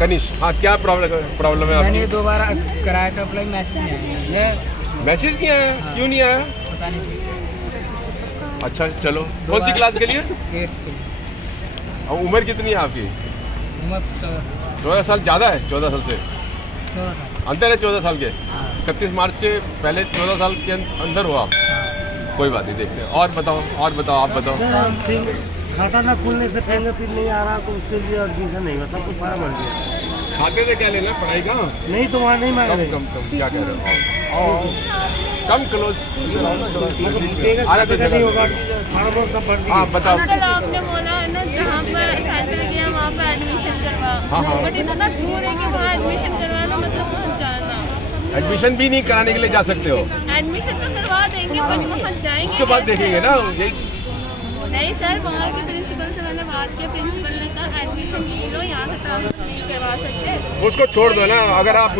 कनिष्क, हाँ क्या प्रॉब्लम है मैंने आपकी? दोबारा कराया था अप्लाई, मैसेज नहीं आया। मैसेज नहीं आया? हाँ। क्यों नहीं आया? पता नहीं। अच्छा चलो, कौन सी क्लास के लिए? 8 के। और उम्र कितनी है आपकी? उम्र 14 14 साल ज़्यादा है? 14 साल से 14 साल। अंदर है 14 साल के। हाँ 31 मार्च से पहले 14 साल के अंदर हुआ। हाँ। कोई बात नहीं, देखते हैं। और बताओ आप बताओ। खाता ना खुलने से फिंगरप्रिंट नहीं आ रहा तो उसके लिए एडमिशन नहीं हुआ, सब कुछ फॉर्म भर दिया। खाते से क्या लेना, पढ़ाई का? नहीं तो वहाँ नहीं मांग रहे। कम क्या कह रहे हो? कम क्लोज नहीं होगा, फॉर्म सब भर दिए। हाँ बताओ। अंकल आपने बोला है ना जहाँ पर सेंटर किया वहाँ पर एडमिशन करवा, हाँ। बट इतना दूर है कि वहाँ एडमिशन करवाना मतलब वहाँ जाना। एडमिशन भी नहीं कराने के लिए जा सकते हो, एडमिशन तो करवा देंगे बट वहाँ जाएंगे उसके बाद कैसे? देखेंगे ना यही। नहीं सर, वहाँ के प्रिंसिपल से मैंने बात किया, प्रिंसिपल ने कहा एडमिशन ले लो, यहाँ से ट्रांसफर नहीं करवा सकते। उसको छोड़ दो ना, अगर आप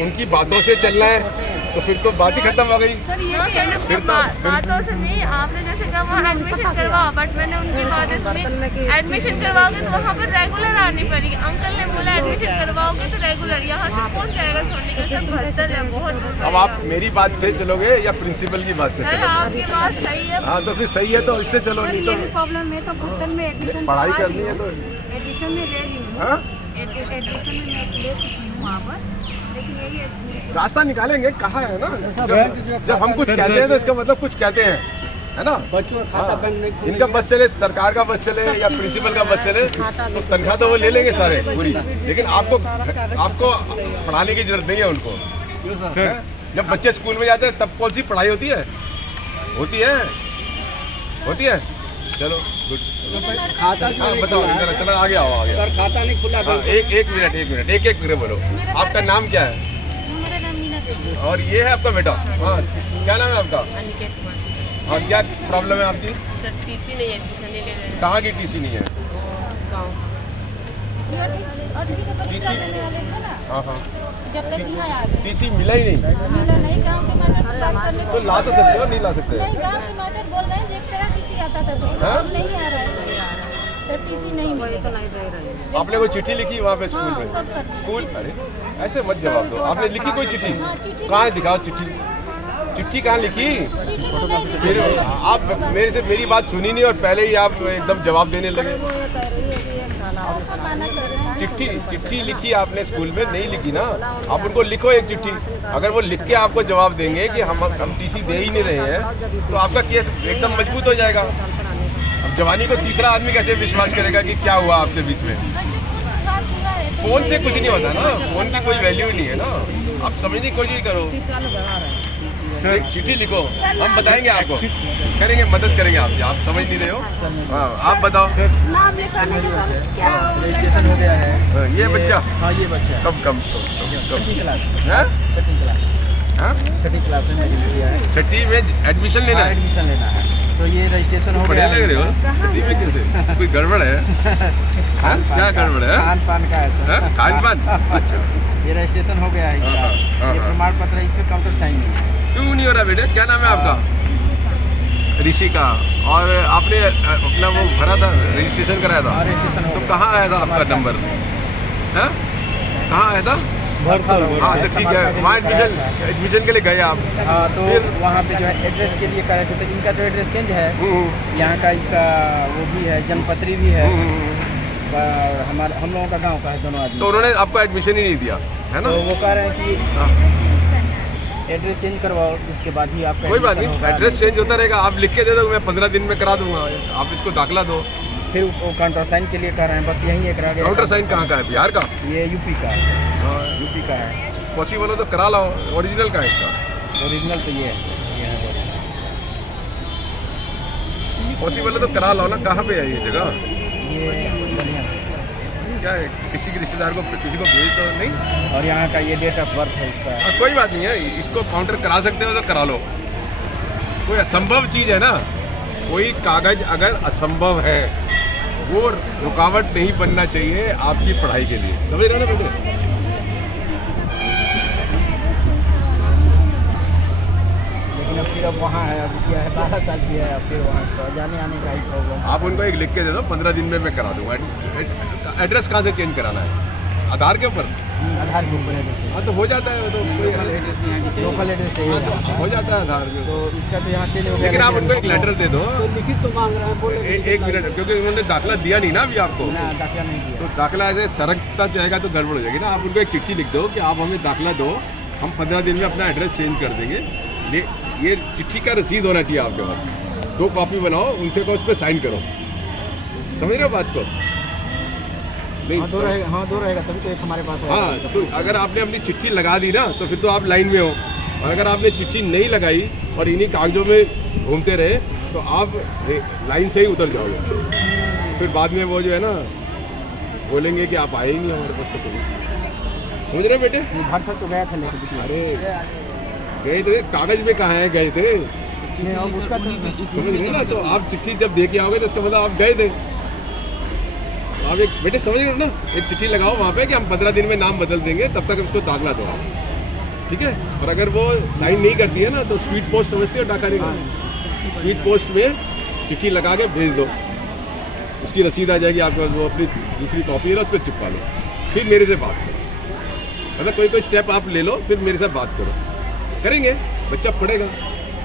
उनकी बातों से चलना है तो फिर तो बात ही खत्म हो गई। सर ये फिर तो- बातों से नहीं, आपने जैसे कहा वहाँ एडमिशन करवा, बट मैंने उनकी बातें सुनी, एडमिशन करवाओगे तो वहाँ पर रेगुलर आनी पड़ेगी। अंकल ने बोला एडमिशन करवाओगे तो रेगुलर, यहाँ से कौन जाएगा छोड़ने का, सब भरतल है, बहुत दूर अब आप मेरी बात से चलोगे या प्रिंसिपल की बात से सर चलोगे? आपकी बात सही है। हाँ तो फिर सही है तो इससे चलो, नहीं तो प्रॉब्लम है तो भुगतान में एडमिशन पढ़ाई करनी है तो। एडमिशन में ले ली हूँ। हाँ एडमिशन में मैं ले चुकी हूँ वहाँ पर, लेकिन यही है रास्ता निकालेंगे, कहाँ है ना। जब हम कुछ कहते हैं तो इसका मतलब कुछ कहते हैं, है ना। बच्चों का खाता बैंक नहीं खुलेगा। इनका बस चले, सरकार का बस चले या प्रिंसिपल का बस चले तो तनख्वाह तो वो ले लेंगे सारे पूरी, लेकिन आपको पढ़ाने की जरूरत नहीं है उनको। हैं? जब बच्चे स्कूल में जाते हैं तब कौन सी पढ़ाई होती है? होती है। चलो गुड। खाता क्यों हाँ नहीं बताओ, खुला है? इधर चलो आगे आओ आगे। सर खाता नहीं खुला। हाँ एक मिनट एक बोलो। आपका नाम क्या है? हमारा नाम मीना देवी। और ये है आपका बेटा? हाँ क्या नाम है आपका? अनिकेत कुमार। और क्या प्रॉब्लम है आपकी? सर टीसी नहीं, एडमिशन नहीं ले रहे हैं कहाँ की टीसी नहीं है? गाँव। और भी तो परीक्षा देने वाले थे ना, हाँ जब तक यहाँ आ गए टीसी मिला ही नहीं मिला नहीं। गाँव के मैटर से बात करने तो ला तो सकते हो, नहीं ला सकते? नहीं, गाँव के मैटर बोल रहे हैं एक तरह टीसी आता था तो हाँ? अब नहीं आ रहा है, तो टीसी नहीं मिले तो नहीं दे रहे। आपने कोई चिट्ठी लिखी वहाँ पे स्कूल हाँ, में? सब कर स्कूल अरे ऐसे मत जवाब दो। आपने लिखी कोई चिट्ठी? हाँ, चिट्ठी कहाँ है, दिखाओ चिट्ठी कहाँ लिखी? फिर आप मेरी बात सुनी नहीं और पहले ही आप एकदम जवाब देने लगे। चिट्ठी लिखी आपने स्कूल में? नहीं लिखी ना। आप उनको लिखो एक चिट्ठी, अगर वो लिख के आपको जवाब देंगे कि हम टीसी दे ही नहीं रहे हैं तो आपका केस एकदम मजबूत हो जाएगा। अब जवानी को तीसरा आदमी कैसे विश्वास करेगा कि क्या हुआ आपके बीच में? फोन से कुछ नहीं होता ना, फोन की कोई वैल्यू नहीं है ना। आप समझने की कोशिश करो, एक चिट्ठी लिखो, हम बताएंगे आपको, करेंगे, मदद करेंगे आपकी। आप समझ नहीं रहे हो। हाँ आप बताओ। नाम लिखाने के बाद क्या रजिस्ट्रेशन हो गया है। हाँ, ये बच्चा हाँ ये बच्चा है। कम छठी क्लास। हाँ? छठी क्लास। हाँ? छठी क्लास में किया है। छठी में एडमिशन लेना है? एडमिशन लेना है तो ये रजिस्ट्रेशन हो बढ़िया गया लग रहे हो। छठी में कैसे कोई गड़बड़ है? हाँ? क्या गड़बड़ है? खान पान का है सर। हाँ? खान पान? अच्छा ये रजिस्ट्रेशन हो गया है इसका। हाँ, हाँ, ये हाँ। प्रमाण पत्र है, इस पे काउंटर साइन नहीं है। क्यों नहीं हो रहा बेटे? क्या नाम है आपका? ऋषि का। और आपने अपना वो भरा था, रजिस्ट्रेशन कराया था? और रजिस्ट्रेशन हो तो गया। कहाँ आया था आपका नंबर? हाँ? कहाँ आया था? हाँ तो ठीक है, वहाँ एडमिशन के लिए गए आप? हाँ तो फिर? वहाँ पे जो है एड्रेस के लिए कराए थे तो इनका जो एड्रेस चेंज है, यहाँ का इसका वो भी है, जन्मपत्री भी है, हम लोगों का गांव का है दोनों आदमी। तो उन्होंने आपको एडमिशन ही नहीं दिया है ना? तो वो कह रहे हैं कि हाँ। एड्रेस चेंज करवाओ, उसके बाद ही आपका कोई बात admission नहीं, होगा। एड्रेस चेंज होता रहेगा। आप लिख के दे दो, मैं 15 दिन में करा दूंगा। आप इसको दाखला दो। फिर वो काउंटर साइन के लिए कह रहे हैं, बस यही एक रह गया। काउंटर साइन कहाँ का है? बिहार का? ये यूपी का है, यूपी का है। पॉसिबल हो तो करा लाओ। ओरिजिनल का है इसका? ओरिजिनल तो ये है सर, ये है पॉसिबल है तो करा लाओ ना। कहाँ पे है ये जगह? ये बढ़िया है। क्या है, किसी के रिश्तेदार को, किसी को भेज दो? नहीं और यहाँ का ये डेट ऑफ बर्थ है इसका। कोई बात नहीं है, इसको काउंटर करा सकते हो तो करा लो। कोई असंभव चीज़ है ना, कोई कागज अगर असंभव है वो रुकावट नहीं बनना चाहिए आपकी पढ़ाई के लिए। समझ रहे हो ना बेटे? लेकिन अब फिर अब वहाँ है, अब किया है 12 साल किया है, अब फिर वहाँ तो जाने आने का ही प्रॉब्लम। आप उनको एक लिख के दे दो, 15 दिन में मैं करा दूंगा। एड्रेस कहाँ से चेंज कराना है? आधार के ऊपर? आधार के ऊपर है। हाँ तो हो जाता है, वो तो कोई लोकल एड्रेस है, हो जाता है आधार में। तो इसका तो यहाँ चेंज हो गया। लेकिन आप उनको एक लेटर दे दो। लिखित तो मांग रहे हैं, बोले एक मिनट, क्योंकि उन्होंने दाखिला दिया नहीं ना अभी आपको, ना दाखिला नहीं दिया। तो दाखिला ऐसे सरकता जाएगा तो गड़बड़ हो जाएगी ना। आप उनको एक चिट्ठी लिख दो कि आप हमें दाखिला दो, हम 15 दिन में अपना एड्रेस चेंज कर देंगे। ये चिट्ठी का रसीद होना चाहिए आपके पास, 2 कॉपी बनाओ, उनसे कहो उस पर साइन करो। समझ रहे हो बात को? नहीं, दो रहेगा तभी तो एक हमारे पास है। हाँ, तो अगर आपने अपनी चिट्ठी लगा दी ना तो फिर तो आप लाइन में हो, और अगर आपने चिट्ठी नहीं लगाई और इन्हीं कागजों में घूमते रहे तो आप लाइन से ही उतर जाओगे। फिर बाद में वो जो है ना बोलेंगे कि आप आए ही नहीं हमारे पास। तो कभी समझ रहे बेटे? घर तक तो गया था लेकिन अरे गए थे, कागज में कहाँ है गए थे, उसका समझ रहे ना? तो आप चिट्ठी जब दे के आओगे तो इसका मतलब आप गए थे। आप एक बेटे समझ रहे हो ना, एक चिट्ठी लगाओ वहाँ पे कि हम 15 दिन में नाम बदल देंगे, तब तक उसको दाखिला दो आप, ठीक है? और अगर वो साइन नहीं करती है ना तो स्पीड पोस्ट समझते हो, डाका नहीं, स्पीड पोस्ट में चिट्ठी लगा के भेज दो, उसकी रसीद आ जाएगी आपके पास, वो अपनी दूसरी कॉपी है ना उस पर चिपका लो, फिर मेरे से बात करो। मतलब कोई स्टेप आप ले लो, फिर मेरे से बात करो, करेंगे, बच्चा पढ़ेगा।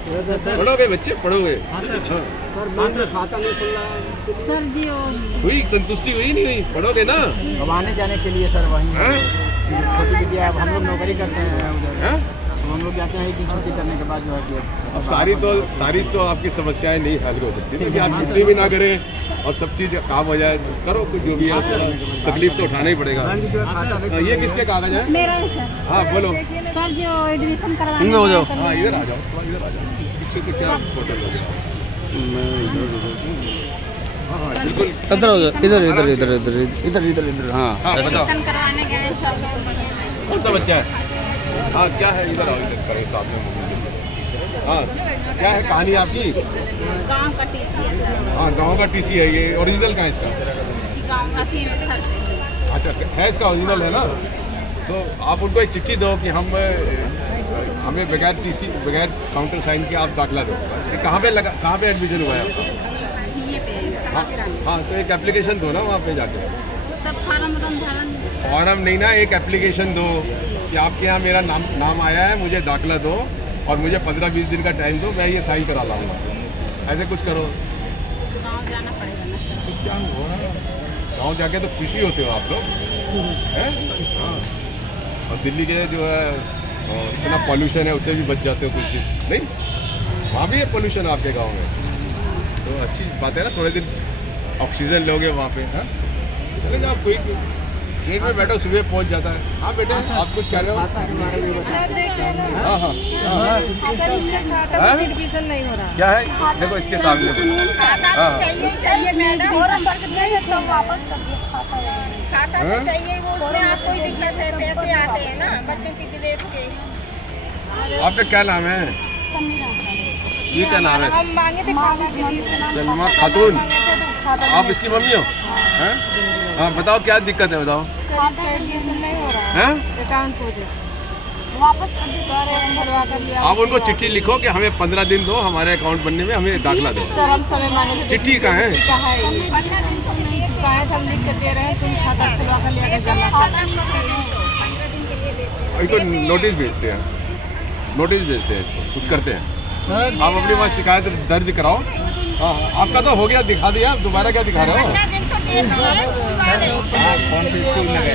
पढ़ोगे बच्चे, पढ़ोगे। हाँ सर, खाता नहीं खुल रहा सर जी। हुई संतुष्टि हुई नहीं हुई? पढ़ोगे ना? अब आने जाने के लिए सर वहीं छोटी बिटिया, अब हम लोग नौकरी करते हैं उधर, हम लोग जाते हैं कि छुट्टी करने के बाद जो है अब सारी तो आपकी समस्याएं नहीं हल हो सकती, क्योंकि आप छुट्टी भी ना करें और सब चीज़ काम हो जाए, करो कुछ जो भी है, तकलीफ तो उठाना ही पड़ेगा। ये किसके कागज है? मेरा है सर। हाँ बोलो सर जो एडमिशन करवाने हो जाओ। हाँ इधर आ जाओ, थोड़ा इधर आ जाओ, पीछे से क्या फोटो लोगे? हाँ बिल्कुल इधर हो जाओ, इधर इधर इधर इधर इधर इधर इधर। हाँ एडमिशन करवाने गए सर। कौन सा बच्चा है? हाँ क्या है, इधर आओ, इधर करें साथ में। हाँ क्या है कहानी आपकी? गांव का टीसी है सर। हाँ गांव का टीसी है, ये ओरिजिनल कहाँ है इसका? गांव का थी में घर पे। अच्छा है, इसका ओरिजिनल है ना? तो आप उनको एक चिट्ठी दो कि हमें बगैर टीसी, बगैर काउंटर साइन के आप दाखिला दो। तो कहाँ पे एडमिशन हुआ है आपका? हाँ तो एक एप्लीकेशन दो ना वहाँ पे जाके। सब फॉर्म नहीं ना, एक एप्लीकेशन दो कि आपके यहाँ मेरा नाम आया है, मुझे दाखिला दो और मुझे 15-20 दिन का टाइम दो, मैं ये साइन करा लाऊंगा। ऐसे कुछ करो। गांव जाना पड़ेगा ना सर। गाँव जाके तो खुशी होते हो आप लोग, हैं? हाँ। और दिल्ली के जो है इतना पॉल्यूशन है, उससे भी बच जाते हो कुछ दिन, नहीं? वहाँ भी है पॉल्यूशन आपके गाँव में, तो अच्छी बात है ना, थोड़े दिन ऑक्सीजन लोगे वहाँ पे। हाँ चलेगा, आप कोई ट्रेन में बैठो, सुबह पहुँच जाता है। हाँ बेटे आप कुछ कह रहे हो? हाँ हाँ एडमिशन नहीं हो रहा। क्या है, देखो इसके सामने। हाँ खाता तो चाहिए, वो उसमें आप कोई दिक्कत है, पैसे आते हैं ना बच्चों की विदेश के। आपका क्या नाम है? ये क्या नाम है? हम मांगे थे सलमा खातून, आप इसकी मम्मी हो? हैं? हाँ बताओ क्या दिक्कत है, बताओ। एडमिशन नहीं हो रहा हैं? अकाउंट वापस भरवा कर लिया। आप उनको चिट्ठी लिखो कि हमें 15 दिन दो, हमारे अकाउंट बनने में हमें दाखिला दो। सर हम समय मांगे थे, चिट्ठी कहाँ है? हम लिख कर दे रहे हैं, तुम खाता खुलवा कर लेकर जाना। इनको नोटिस भेजते हैं, नोटिस भेजते हैं, इसको कुछ करते हैं। आप अपनी वहाँ शिकायत दर्ज कराओ। हाँ आपका तो हो गया, दिखा दिया, आप दोबारा क्या दिखा रहे हो? कौन से स्कूल में गए?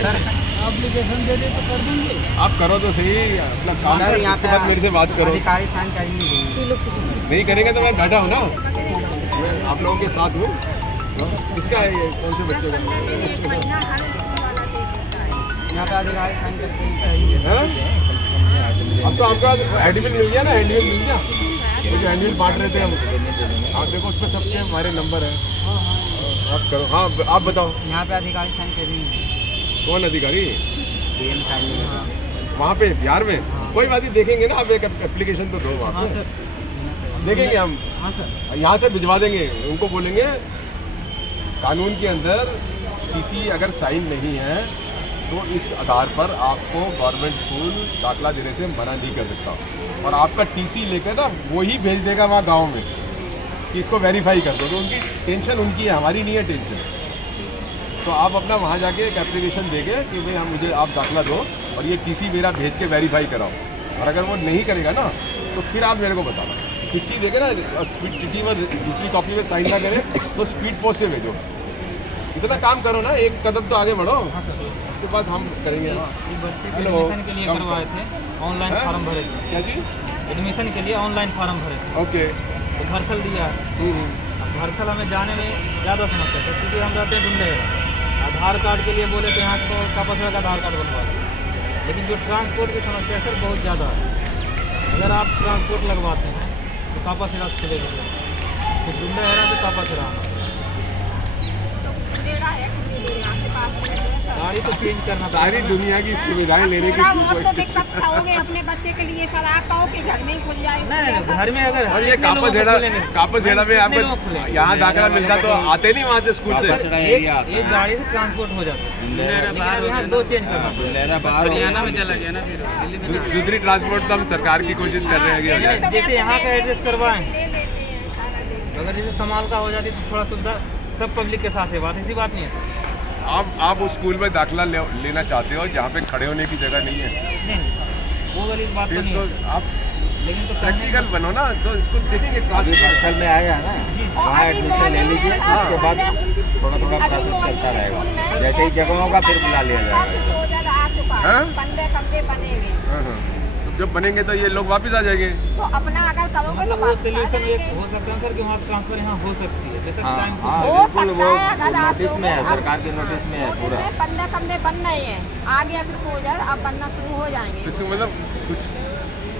एप्लीकेशन दे दे तो कर देंगे। आप करो तो सही अपना काम, उसके बाद मेरे से बात करो। अधिकारी साइन करेंगे, नहीं करेंगे तो मैं बैठा हूँ ना, मैं आप लोगों के साथ हूँ। किसका है ये, कौन से बच्चों का? यहाँ पे अधिकारी साइन करते हैं। अब तो आपका हैंडबिल मिल गया ना, हैंडबिल मिल गया, वो जो हैंडबिल बांट रहे थे हम, आप देखो उस पर सबके हमारे नंबर है, आप करो। हाँ आप बताओ। यहाँ पे अधिकारी साइन करेंगे। कौन अधिकारी? DM साइन वहाँ पे बिहार में? कोई बात नहीं, देखेंगे ना, आप एक एप्लीकेशन तो दो वहाँ पे, देखेंगे हम। हाँ सर, यहाँ से भिजवा देंगे, उनको बोलेंगे कानून के अंदर टीसी अगर साइन नहीं है तो इस आधार पर आपको गवर्नमेंट स्कूल दाखिला देने से मना नहीं कर सकता, और आपका टीसी लेकर ना वही भेज देगा वहाँ गांव में कि इसको वेरीफाई कर दो। तो उनकी टेंशन उनकी है, हमारी नहीं है टेंशन। तो आप अपना वहाँ जाके एक एप्लीकेशन देके कि भाई हम मुझे आप दाखिला दो और ये टीसी मेरा भेज के वेरीफाई कराओ, और अगर वो नहीं करेगा ना तो फिर आप मेरे को बताना। चिट्ठी देके ना, और स्पीड चिट्ठी में दूसरी कॉपी में साइन ना करें तो स्पीड पोस्ट से भेजो। इतना काम करो ना, एक कदम तो आगे बढ़ो, उसके बाद हम करेंगे। एडमिशन के लिए करवाए थे, ऑनलाइन फॉर्म भरे थे। क्या जी? एडमिशन के लिए ऑनलाइन फॉर्म भरे थे, ओके। तो भरथल दिया है। अब भरथल हमें जाने में ज़्यादा समस्या है क्योंकि हम रहते हैं ढूंढेगा। आधार कार्ड के लिए बोले तो यहाँ को कापासरा का आधार कार्ड बनवा दो, लेकिन जो ट्रांसपोर्ट की समस्या है सर बहुत ज़्यादा है। अगर आप ट्रांसपोर्ट लगवाते हैं तो कापासरा से चलेगा, फिर ढूंढेगा तो कापासरा आना, गाड़ी तो चेंज करना। सारी दुनिया की सुविधाएं लेने की दिक्कत होगी अपने बच्चे के लिए सर, आप कहो कि घर में ही खुल जाए। नहीं, घर में अगर और ये कापासहेड़ा में आपको यहाँ दाखिला मिलता तो आते नहीं वहाँ से स्कूल से। एक गाड़ी से ट्रांसपोर्ट हो जाता है, यहाँ दो चेंज करना। हरियाणा में चला गया ना, फिर दूसरी ट्रांसपोर्ट तो हम सरकार की कोशिश कर रहे हैं कि हो जाए। जैसे यहाँ का एड्रेस करवाएं, अगर जैसे समाल का हो जाती तो थोड़ा सुविधा सब पब्लिक के साथ है, बात ऐसी बात नहीं है। आप उस स्कूल में दाखिला लेना चाहते हो जहाँ पे खड़े होने की जगह नहीं है, नहीं वो वाली बात तो फिर नहीं तो है, आप लेकिन तो प्रैक्टिकल बनो ना, तो इसको देखेंगे क्लास भरथल में आया है ना, वहाँ एडमिशन ले लीजिए, उसके बाद थोड़ा थोड़ा प्रोसेस चलता रहेगा। जैसे ही जगह होगा फिर बुला लिया जाएगा। हाँ? 15 कमरे बनेंगे तो जब बनेंगे तो ये लोग वापस आ जाएंगे। तो अपना अगर करोगे तो वो सोल्यूशन ये हो सकता है सर कि वहाँ ट्रांसफर यहाँ हो सकती है, जैसे टाइम हो बिल्कुल, वो सकता है। अगर आप नोटिस में है, सरकार के नोटिस में है पूरा। 15 कमरे बन रहे हैं, आगे फिर हो जाए, अब बनना शुरू हो जाएंगे। इसका मतलब कुछ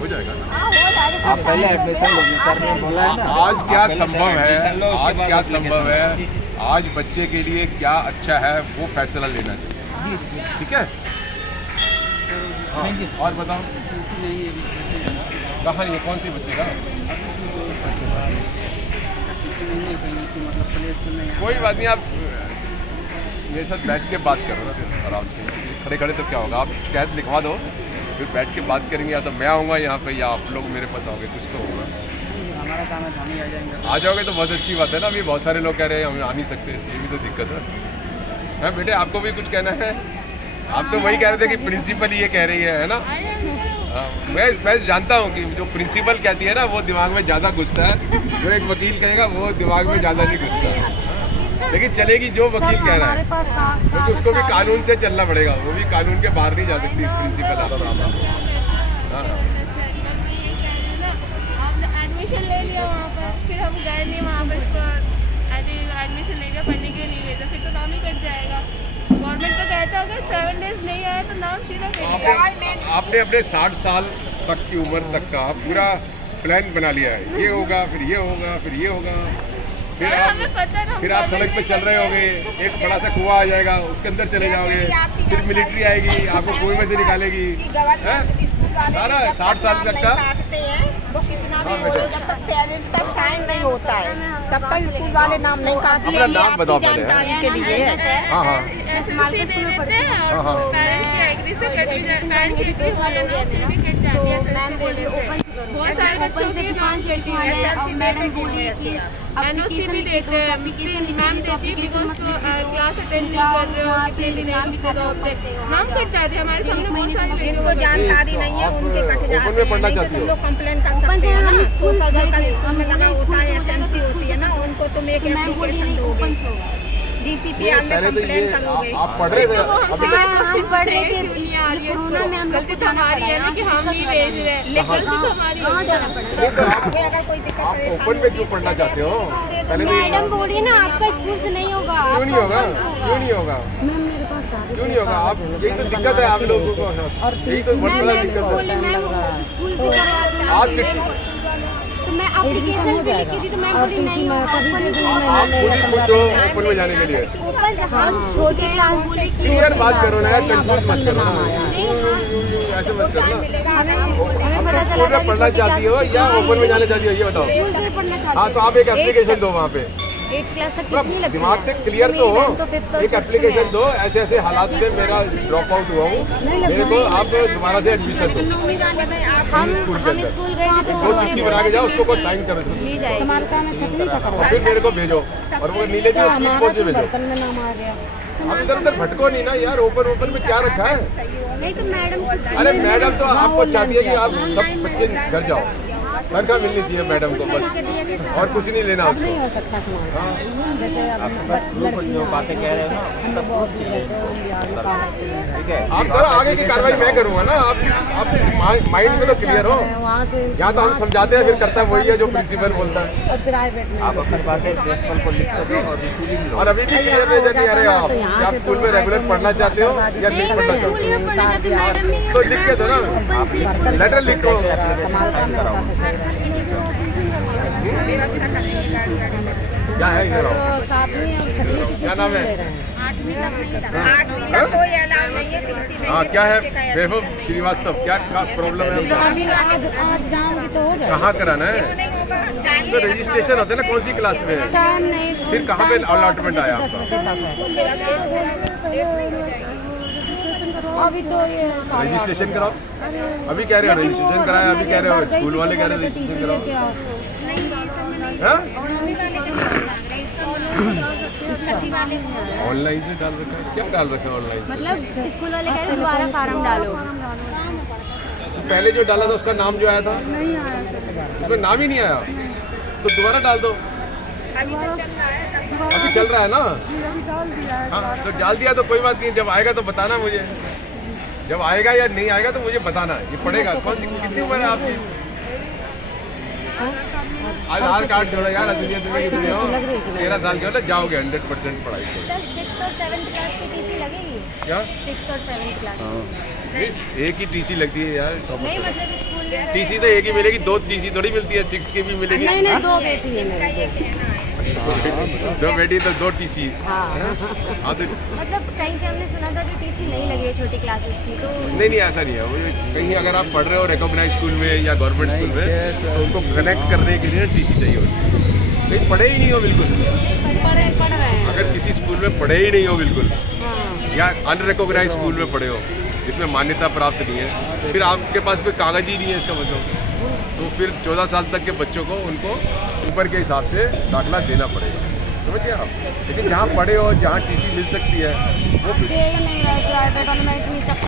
हो जाएगा ना। हाँ हो जाएगा। आप पहले एडमिशन लो, सर ने बोला है ना। आज क्या आप पहले संभव है, एडमिशन लो, उसके आज बाद क्या application संभव लो। है, आज बच्चे के लिए क्या अच्छा है वो फैसला लेना चाहिए। ठीक है, हाँ, और बताओ कहाँ ये कौन सी बच्चे का? कोई बात नहीं, आप मेरे साथ बैठ के बात करो ना, फिर आराम से। खड़े खड़े तो क्या होगा, आप शिकायत लिखवा दो, फिर बैठ के बात करेंगे। या तो मैं आऊँगा यहाँ पे या आप लोग मेरे पास आओगे, कुछ तो होगा। हमारा काम है, हम ही आ जाएंगे। आ जाओगे तो बहुत अच्छी बात है ना। अभी बहुत सारे लोग कह रहे हैं हम आ नहीं सकते, ये भी तो दिक्कत है। हाँ बेटे, आपको भी कुछ कहना है? आप तो वही कह रहे थे कि प्रिंसिपल ये कह रही है ना। मैं जानता हूँ कि जो प्रिंसिपल कहती है ना वो दिमाग में ज़्यादा घुसता है, जो एक वकील कहेगा वो दिमाग में ज़्यादा नहीं घुसता। लेकिन चलेगी जो वकील कह रहा है, क्योंकि उसको भी कानून से चलना पड़ेगा, वो भी कानून के बाहर नहीं जा सकती प्रिंसिपल। एडमिशन ले लिया वहाँ पर, फिर हम गए नहीं वहाँ पर, एडमिशन ले लिया, पढ़ने के लिए नहीं भेजा, फिर तो नाम ही कट जाएगा। गवर्नमेंट तो कहता है अगर 7 डेज नहीं आया तो नाम सीधा कटेगा। आपने अपने 60 साल तक की उम्र तक का पूरा प्लान बना लिया है, ये होगा फिर ये होगा फिर ये होगा, फिर आप सड़क पे चल रहे होगे, एक बड़ा सा कुआं आ जाएगा, उसके अंदर चले जाओगे, फिर मिलिट्री आएगी आपको कुएं में से निकालेगी। सारा 60 साल तक का वो कितना भी बोलो, जब तक पेरेंट्स का साइन नहीं होता है तब तक स्कूल वाले नाम नहीं काटते। अपना नाम बताओ पहले। जानकारी के लिए हाँ हाँ बहुत सारे बच्चों की एनओसी भी देते हैं, मैम देती है बिकॉज क्लास अटेंड नहीं कर रहे हो, कितने दिन कितने दो हफ्ते नाम कट जाते हैं। हमारे सामने बहुत सारे जिनको जानकारी नहीं है उनके कट जाते हैं। पढ़ना नहीं तो चाहती तुम हो? लोग कंप्लेन कर सकते हैं ना, स्कूल स्कूल में लगा होता है, एसएमसी होती है ना, उनको तुम एक एप्लीकेशन दोगे, डीसीपी में पहले तो कंप्लेन ये करोगे। आप पढ़ रहे थे तो वो अभी हमसे तक? क्वेश्चन पूछे क्यों नहीं आ रही है इसको, गलती तो हमारी है ना कि हम नहीं भेज रहे, गलती तो हमारी है। अगर कोई दिक्कत आप परेशानी ओपन में क्यों पढ़ना चाहते हो? पहले तो मैडम बोलिए ना आपका स्कूल से नहीं होगा। क्यों नहीं होगा, क्यों नहीं होगा, क्यों नहीं होगा? आप यही तो दिक्कत है आप लोगों को, यही तो बहुत बड़ा दिक्कत बोली है। मैम स्कूल से करवा दो। आप चिट्ठी तो मैं एप्लीकेशन भी लिखी थी तो मैं बोली नहीं होगा, ओपन आप खुद ही खुश हो ओपन में जाने के लिए। ओपन से हम छोटे क्लास बोले कि क्लियर बात करो ना यार, कंफ्यूज मत करो ना, ऐसे मत करो ना। हमें पता स्कूल में पढ़ना चाहती हो या ओपन में जाना चाहती हो ये बताओ। स्कूल से पढ़ना चाहते हाँ तो आप एक एप्लीकेशन दो वहाँ पे, 8 क्लास तक थोड़ा फीस नहीं लगती दिमाग है। से क्लियर तो मेरी हो। बहन तो 5th और एक 6th में एप्लीकेशन है। दो, ऐसे ऐसे हालात में मेरा ड्रॉप आउट हुआ हूँ, मेरे को आप दोबारा से एडमिशन दो हम स्कूल के अंदर। स्कूल गए थे दो चिट्ठी बना के जाओ, उसको कोई साइन करो इसमें। ली जाए समालका में छटनी का और फिर मेरे को भेजो, और वो नहीं लेते स्पीड हमारा पोस्ट तो में भेजो। बर्तन में नाम आ गया। अब इधर उधर भटको नहीं ना यार, ओपन में क्या रखा है? नहीं तो मैडम अरे मैडम तो आपको चाहती है कि आप सब बच्चे घर जाओ, तनख्वाह मिलनी चाहिए मैडम को बस, और कुछ नहीं लेना उसको। नहीं हो सकता समालका जैसे अब जो बातें कह रहे हो ना बहुत ठीक है। आप करो, आगे की कार्रवाई मैं करूँगा ना। आप माइंड में तो क्लियर हो। वहाँ से यहाँ तो हम समझाते हैं, फिर करता है वही है जो प्रिंसिपल बोलता है। और प्राइवेट में आप अपनी बातें प्रिंसिपल को लिख कर दो और रिसीविंग लो। और अभी भी क्लियर नहीं है कि अरे आप क्या स्कूल में रेगुलर पढ़ना चाहते हो या नहीं पढ़ना चाहते हो, तो लिख के दो ना, लेटर लिखो। क्या है इधर आओ। क्या नाम है? 8वीं तक कोई अलाउ नहीं है, टीसी नहीं हाँ है, क्या है? टीसी का वैभव श्रीवास्तव, क्या प्रॉब्लम है आपका? अभी आज जाऊंगी तो हो जाए। कहाँ कराना है? नहीं होगा। तो रजिस्ट्रेशन होता है ना, कौन सी क्लास में है? नहीं फिर कहाँ पे अलॉटमेंट आया आपका? अभी तो ये रजिस्ट्रेशन कराओ। अभी कह रहे हो रजिस्ट्रेशन कराया, अभी कह रहे हो स्कूल वाले कह रहे हो रजिस्ट्रेशन कराओ। हाँ? ऑनलाइन से डाल रखा है? क्या डाल रखा है ऑनलाइन से? मतलब स्कूल वाले कह रहे हैं दोबारा फार्म डालो। पहले जो डाला था उसका नाम जो आया था, उसमें नाम ही नहीं आया, तो दोबारा डाल दो। अभी तो चल रहा है। अभी चल रहा है ना? हाँ तो डाल दिया तो कोई बात नहीं, जब आएगा तो बताना मुझे। जब आएगा या नहीं आएगा तो मुझे बताना। ये पड़ेगा कौन सी, कितनी उम्र है आपकी? आधार कार्ड जोड़ो यार, असलियत में कितने हो? 13 साल के हो ना, जाओगे 100% पढ़ाई करो। 6th और 7th क्लास की टीसी लगेगी। क्या? 6th और 7th क्लास एक ही टीसी लगती है यार। नहीं मतलब स्कूल में टीसी तो एक ही मिलेगी, 2 टीसी थोड़ी मिलती है। 6 की भी मिलेगी। नहीं नहीं 2 बेटी है मेरी। 2 बेटी तो 2 टीसी। हाँ हाँ तो मतलब कहीं से हमने सुना था कि टीसी नहीं लगी है छोटी क्लासेस की, तो नहीं ऐसा नहीं है। वो कहीं अगर आप पढ़ रहे हो रिकॉग्नाइज स्कूल में या गवर्नमेंट स्कूल में, तो उनको कनेक्ट करने के लिए टीसी चाहिए होती है। कहीं पढ़े ही नहीं हो बिल्कुल, पढ़ रहे हैं। अगर किसी स्कूल में पढ़े ही नहीं हो बिल्कुल, हाँ या अनरिकॉग्नाइज स्कूल में पढ़े हो जिसमें मान्यता प्राप्त नहीं है, फिर आपके पास कोई कागज ही नहीं है इसका मतलब, तो फिर 14 साल तक के बच्चों को उनको ऊपर के हिसाब से दाखिला देना पड़ेगा। समझिए आप। लेकिन जहाँ पढ़े हो, जहाँ टीसी मिल सकती है वो दे ही नहीं रहे प्राइवेट वाले में इतनी